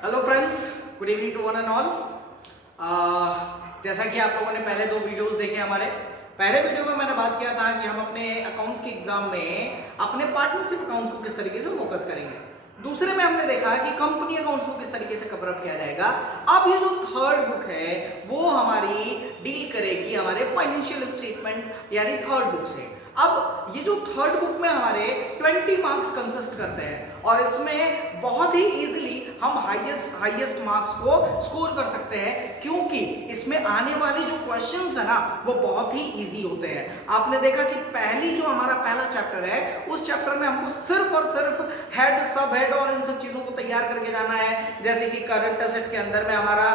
Hello friends, good evening to one and all. जैसा कि आप लोगों ने पहले 2 वीडियोस देखे हमारे पहले वीडियो में मैंने बात किया था कि हम अपने अकाउंट्स के एग्जाम में अपने पार्टनरशिप अकाउंट्स को किस तरीके से फोकस करेंगे। दूसरे में हमने देखा कि कंपनी अकाउंट्स को किस तरीके से कवर अप किया जाएगा। अब ये जो थर्ड बुक है वो हमारी डील करेगी हमारे फाइनेंशियल स्टेटमेंट यानी थर्ड बुक से। अब ये जो थर्ड बुक में हमारे 20 मार्क्स कंसिस्ट करते हैं और इसमें बहुत ही इजीली हम हाईएस्ट मार्क्स को स्कोर कर सकते हैं, क्योंकि इसमें आने वाले जो क्वेश्चंस है ना वो बहुत ही इजी होते हैं। आपने देखा कि हमारा पहला चैप्टर है, उस चैप्टर में हमको सिर्फ और सिर्फ हेड, सब हेड और इन सब चीजों को तैयार करके जाना है। जैसे कि करंट एसेट के अंदर में हमारा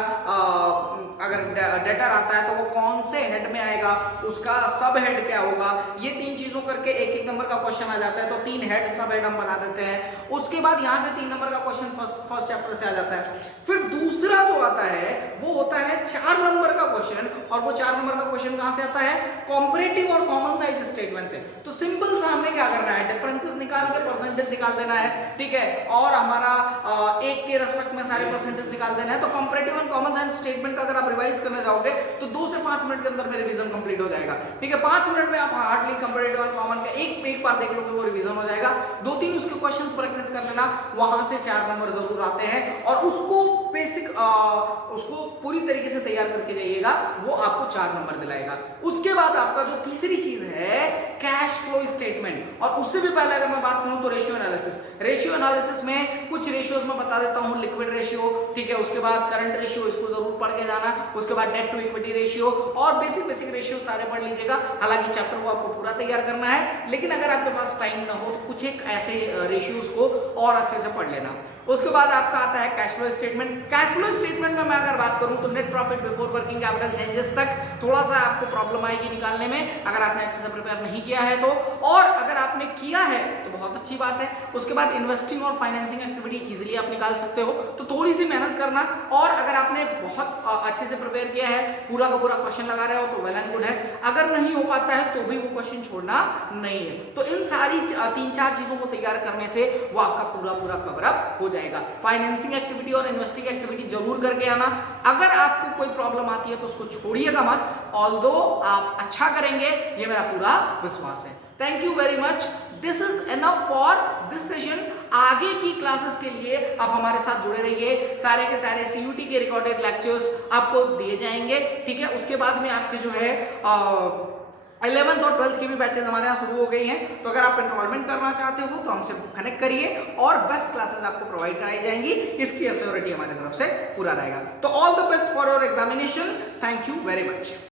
अगर डेटर आता है तो वो कौन से हेड में आएगा, उसका सब हेड क्या होगा, ये 3 चीजों करके एक नंबर का क्वेश्चन आ जाता है। तो 3 हेड सब हेड हम बना देते हैं। उसके बाद यहां से 3 नंबर का क्वेश्चन फर्स्ट चैप्टर से आ जाता है। फिर दूसरा जो आता है वो होता है 4 नंबर का क्वेश्चन, और वो 4 नंबर का क्वेश्चन कहां से आता है, कॉम्परेटिव और कॉमन साइज स्टेटमेंट से। तो सिंपल सा हमें क्या करना है, डिफरेंसेस निकाल के परसेंटेज निकाल देना है, ठीक है, और हमारा एक के रेस्पेक्ट में सारे परसेंटेज निकाल देना है। तो कॉम्परेटिव और कॉमन साइज स्टेटमेंट का अगर आप रिवाइज करने जाओगे तो 2 से 5 मिनट के अंदर में रिवीजन कंप्लीट हो जाएगा, ठीक है। 5 मिनट में आप हार्डली कंपैरेटिव और कॉमन का एक बार देख लोगे, वो रिवीजन हो जाएगा। 2-3 उसके क्वेश्चंस प्रैक्टिस कर लेना, वहां से 4 नंबर जरूर आते हैं, और उसको बेसिक उसको पूरी तरीके से तैयार करके जाइएगा, वो आपको 4 नंबर दिलाएगा। उसके बाद आपका जो तीसरी चीज है कैश फ्लो स्टेटमेंट, और उससे भी पहले अगर मैं बात करूं तो रेशियो एनालिसिस में कुछ रेशियोज में बता देता हूं। लिक्विड रेशियो, ठीक है, उसके बाद करंट रेशियो, इसको जरूर पढ़ के जाना। उसके बाद डेट टू इक्विटी रेशियो और बेसिक रेशियो सारे पढ़ लीजिएगा। हालांकि चैप्टर को आपको पूरा तैयार करना है, लेकिन अगर आपके पास टाइम ना हो तो कुछ एक ऐसे रेशियोज को और अच्छे से पढ़ लेना। उसके बाद आपका आता है cash flow statement. Cash flow statement में मैं अगर बात करूं तो net profit before working capital changes तक थोड़ा सा आपको प्रॉब्लम आएगी निकालने में, अगर आपने अच्छे से प्रिपेयर नहीं किया है तो। और अगर आपने किया है तो बहुत अच्छी बात है। उसके बाद इन्वेस्टिंग और फाइनेंसिंग एक्टिविटी इजीली आप निकाल सकते हो, तो थोड़ी सी मेहनत करना। और अगर आपने बहुत अच्छे से प्रिपेयर किया है, पूरा का पूरा क्वेश्चन लगा रहे हो तो वेल एंड गुड है। अगर नहीं हो पाता है तो भी वो क्वेश्चन छोड़ना नहीं है। तो इन सारी 3-4 चीजों को तैयार करने से वो आपका पूरा कवर अप हो जाएगा। फाइनेंसिंग एक्टिविटी और इन्वेस्टिंग एक्टिविटी जरूर करके आना। अगर आपको कोई प्रॉब्लम आती है तो उसको छोड़िएगा मत, ऑल्दो आप अच्छा करेंगे, ये मेरा पूरा विश्वास है। Thank you very much. This is enough for this session. आगे की क्लासेस के लिए आप हमारे साथ जुड़े रहिए। सारे के सारे सीयूटी के रिकॉर्डेड लेक्चर्स आपको दिए जाएंगे, ठीक है। उसके बाद में आपके जो है 11th और 12th की भी बैचेस हमारे यहाँ शुरू हो गई हैं। तो अगर आप एनरोलमेंट करना चाहते हो तो हमसे कनेक्ट करिए, और बेस्ट क्लासेस आपको प्रोवाइड कराई जाएंगी। इसकी एश्योरिटी हमारी तरफ से पूरा रहेगा। तो all the best for your examination. Thank you very much.